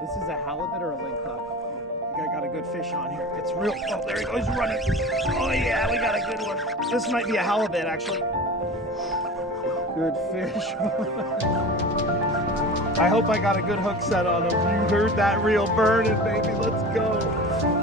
This is a halibut or a lingcod? I think I got a good fish on here. It's real. Oh, there he goes running. Oh yeah, we got a good one. This might be a halibut actually. Good fish. I hope I got a good hook set on him. You heard that reel burning, baby. Let's go.